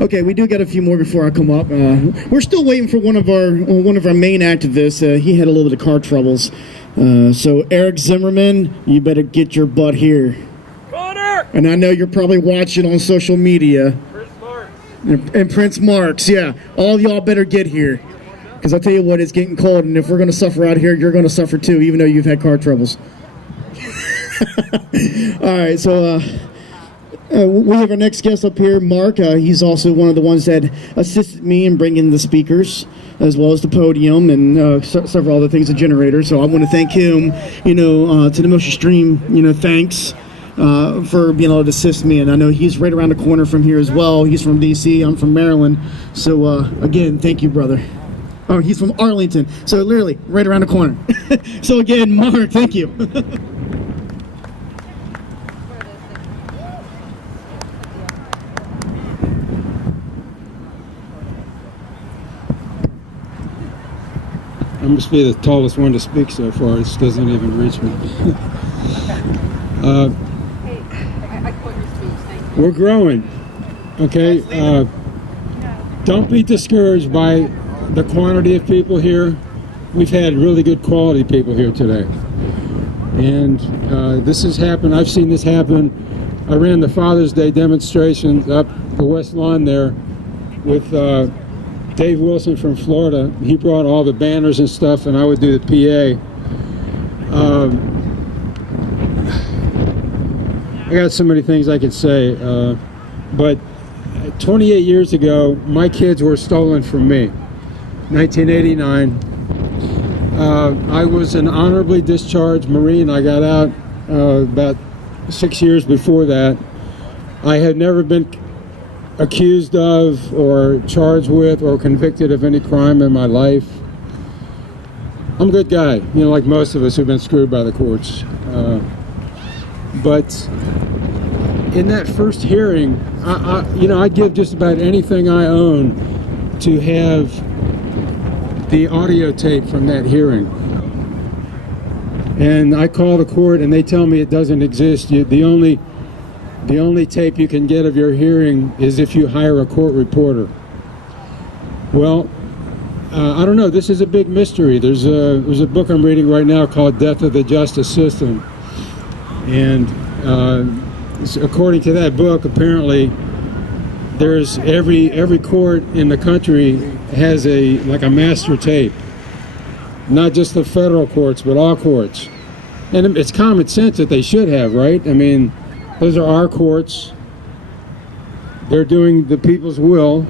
Okay, we do got a few more before I come up. We're still waiting for one of our main activists. He had a little bit of car troubles. So Eric Zimmerman, you better get your butt here. Connor! And I know you're probably watching on social media. Prince Marks. And Prince Marks, yeah. All of y'all better get here. Because I tell you what, it's getting cold, and if we're going to suffer out here, you're going to suffer too, even though you've had car troubles. All right, so we have our next guest up here, Mark. He's also one of the ones that assisted me in bringing the speakers, as well as the podium and several other things, the generator. So I want to thank him, to the Motion Stream, thanks for being able to assist me. And I know he's right around the corner from here as well. He's from D.C., I'm from Maryland. So again, thank you, brother. Oh, he's from Arlington. So literally right around the corner. So again, Mark, thank you. I must be the tallest one to speak so far. This doesn't even reach me. We're growing, okay? Don't be discouraged by the quantity of people here. We've had really good quality people here today. And this has happened. I've seen this happen. I ran the Father's Day demonstration up the West Lawn there with Dave Wilson from Florida. He brought all the banners and stuff, and I would do the PA. I got so many things I could say, but 28 years ago, my kids were stolen from me. 1989. I was an honorably discharged Marine. I got out about 6 years before that. I had never been accused of or charged with or convicted of any crime in my life. I'm a good guy, like most of us who've been screwed by the courts. But in that first hearing, I'd give just about anything I own to have the audio tape from that hearing. And I call the court and they tell me it doesn't exist. The only tape you can get of your hearing is if you hire a court reporter. Well, I don't know. This is a big mystery. There's a book I'm reading right now called Death of the Justice System. And according to that book, apparently, there's every court in the country has a master tape. Not just the federal courts, but all courts. And it's common sense that they should have, right? I mean, those are our courts. They're doing the people's will.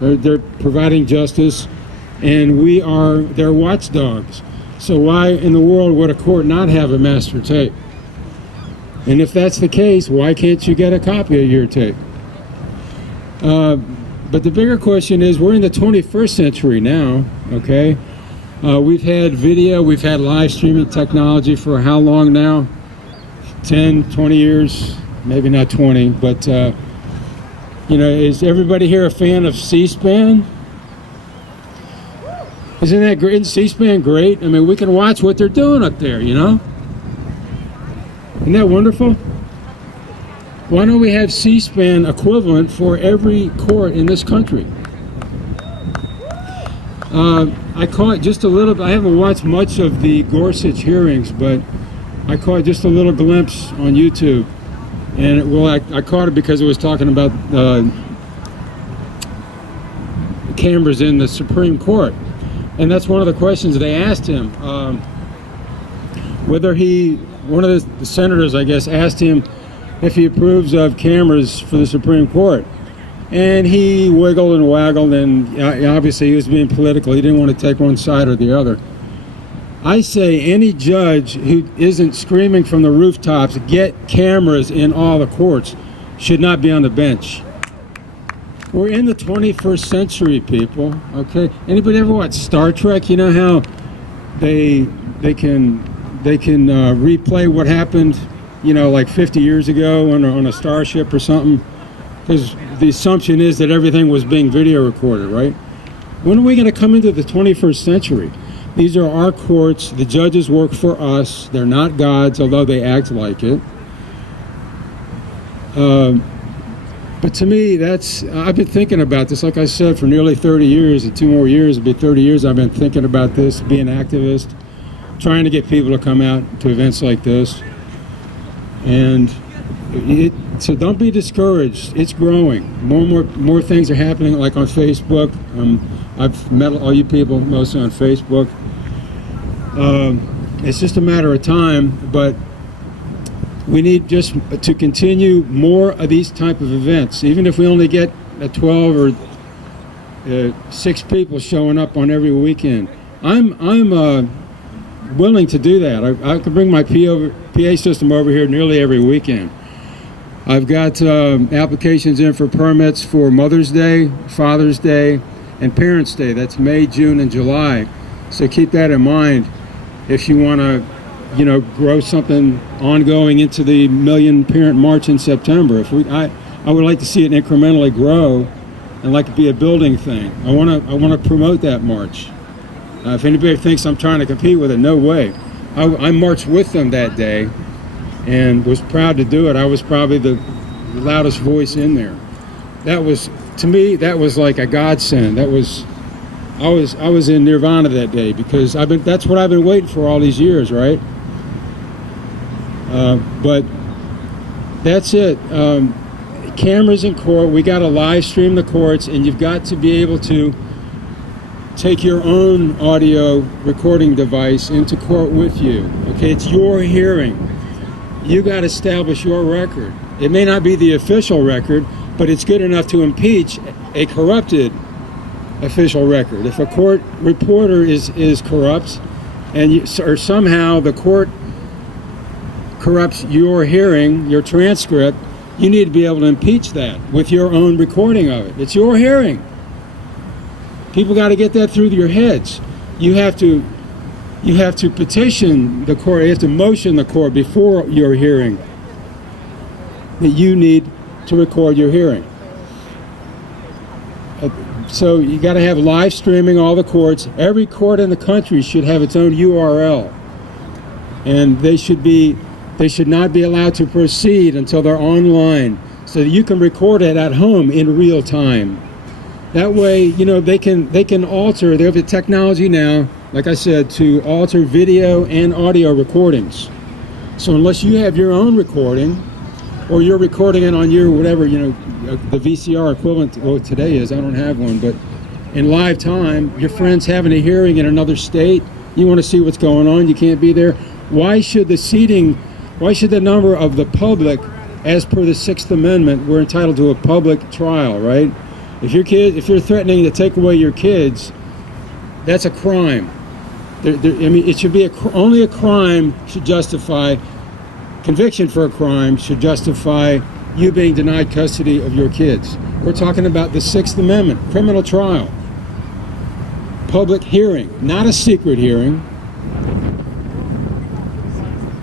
They're providing justice, and we are their watchdogs. So why in the world would a court not have a master tape? And if that's the case, why can't you get a copy of your tape? But the bigger question is, we're in the 21st century now, okay? We've had video, we've had live streaming technology for how long now? 10, 20 years, maybe not 20, but is everybody here a fan of C-SPAN? Isn't that great? Isn't C-SPAN great? I mean, we can watch what they're doing up there, Isn't that wonderful? Why don't we have C-SPAN equivalent for every court in this country? I caught just a little, I haven't watched much of the Gorsuch hearings, but I caught just a little glimpse on YouTube. And I caught it because it was talking about cameras in the Supreme Court. And that's one of the questions they asked him. One of the senators, I guess, asked him if he approves of cameras for the Supreme Court. And he wiggled and waggled, and obviously he was being political. He didn't want to take one side or the other. I say any judge who isn't screaming from the rooftops, get cameras in all the courts, should not be on the bench. We're in the 21st century, people, okay? Anybody ever watch Star Trek? You know how they can replay what happened, like 50 years ago on a starship or something? Because the assumption is that everything was being video recorded, right? When are we going to come into the 21st century? These are our courts. The judges work for us. They're not gods, although they act like it. But to me, I've been thinking about this, like I said, for nearly 30 years, and 2 more years, it'll be 30 years I've been thinking about this, being an activist, trying to get people to come out to events like this. And so don't be discouraged. It's growing. More things are happening, like on Facebook. I've met all you people mostly on Facebook. It's just a matter of time, but we need just to continue more of these type of events. Even if we only get 12 or 6 people showing up on every weekend, I'm willing to do that. I can bring my PA system over here nearly every weekend. I've got applications in for permits for Mother's Day, Father's Day, and Parents' Day. That's May, June, and July. So keep that in mind if you want to, grow something ongoing into the Million Parent March in September. I would like to see it incrementally grow, and like it be a building thing. I want to promote that march. If anybody thinks I'm trying to compete with it, no way. I marched with them that day, and was proud to do it. I was probably the loudest voice in there. That was, to me, that was like a godsend. I was in nirvana that day, because that's what I've been waiting for all these years, right? But that's it. Cameras in court. We got to live stream the courts, and you've got to be able to take your own audio recording device into court with you. Okay, it's your hearing. You got to establish your record. It may not be the official record, but it's good enough to impeach a corrupted official record. If a court reporter is corrupt, or somehow the court corrupts your hearing, your transcript, you need to be able to impeach that with your own recording of it. It's your hearing. People got to get that through your heads. You have to petition the court. You have to motion the court before your hearing that you need to record your hearing. So you got to have live streaming all the courts. Every court in the country should have its own URL, and they should not be allowed to proceed until they're online, so that you can record it at home in real time. That way, they can alter. They have the technology now, like I said, to alter video and audio recordings. So unless you have your own recording, or you're recording it on your whatever, the VCR equivalent, today is, I don't have one, but in live time, your friend's having a hearing in another state, you want to see what's going on, you can't be there. Why should the number of the public, as per the 6th Amendment, we're entitled to a public trial, right? If you're threatening to take away your kids, that's a crime. It should be only a crime should justify, conviction for a crime should justify you being denied custody of your kids. We're talking about the 6th Amendment, criminal trial. Public hearing, not a secret hearing.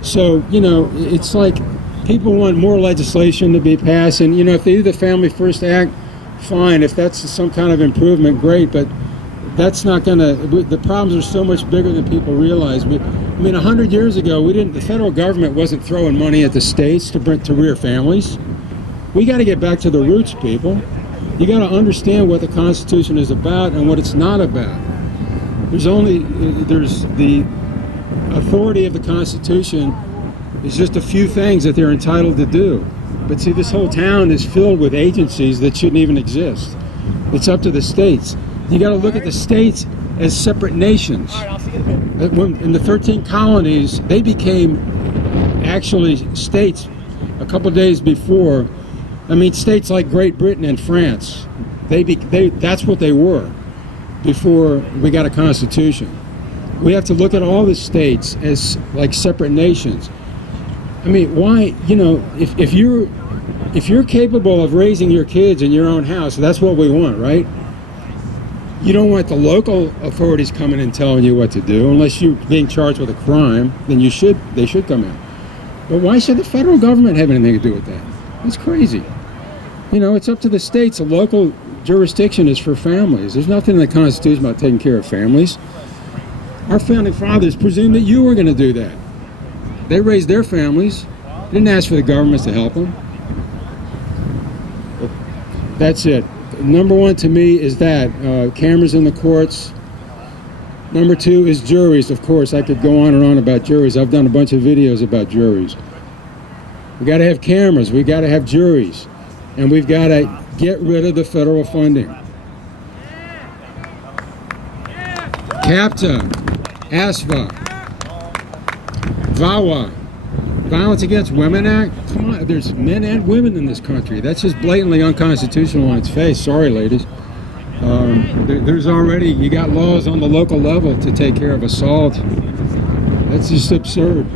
So, it's like people want more legislation to be passed, and, if they do the Family First Act, fine. If that's some kind of improvement, great, but that's not going to, the problems are so much bigger than people realize. 100 years ago, the federal government wasn't throwing money at the states to rear families. We got to get back to the roots, people. You got to understand what the Constitution is about and what it's not about. There's the authority of the Constitution is just a few things that they're entitled to do. But see, this whole town is filled with agencies that shouldn't even exist. It's up to the states. You got to look at the states as separate nations. In the 13 colonies, they became actually states a couple of days before. States like Great Britain and France, that's what they were before we got a constitution. We have to look at all the states as like separate nations. Why, if you're capable of raising your kids in your own house, that's what we want, right? You don't want the local authorities coming and telling you what to do, unless you're being charged with a crime, then they should come in. But why should the federal government have anything to do with that? That's crazy. It's up to the states. A local jurisdiction is for families. There's nothing in the Constitution about taking care of families. Our founding fathers presumed that you were going to do that. They raised their families. They didn't ask for the governments to help them. That's it. Number one to me is that cameras in the courts. Number two is juries. Of course, I could go on and on about juries. I've done a bunch of videos about juries. We got to have cameras. We got to have juries, and we've got to get rid of the federal funding. CAPTA, ASVA, VAWA, Violence Against Women Act. Come on, there's men and women in this country. That's just blatantly unconstitutional on its face. Sorry, ladies. There's already, you got laws on the local level to take care of assault. That's just absurd.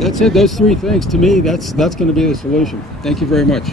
That's it. Those three things, to me, that's going to be the solution. Thank you very much.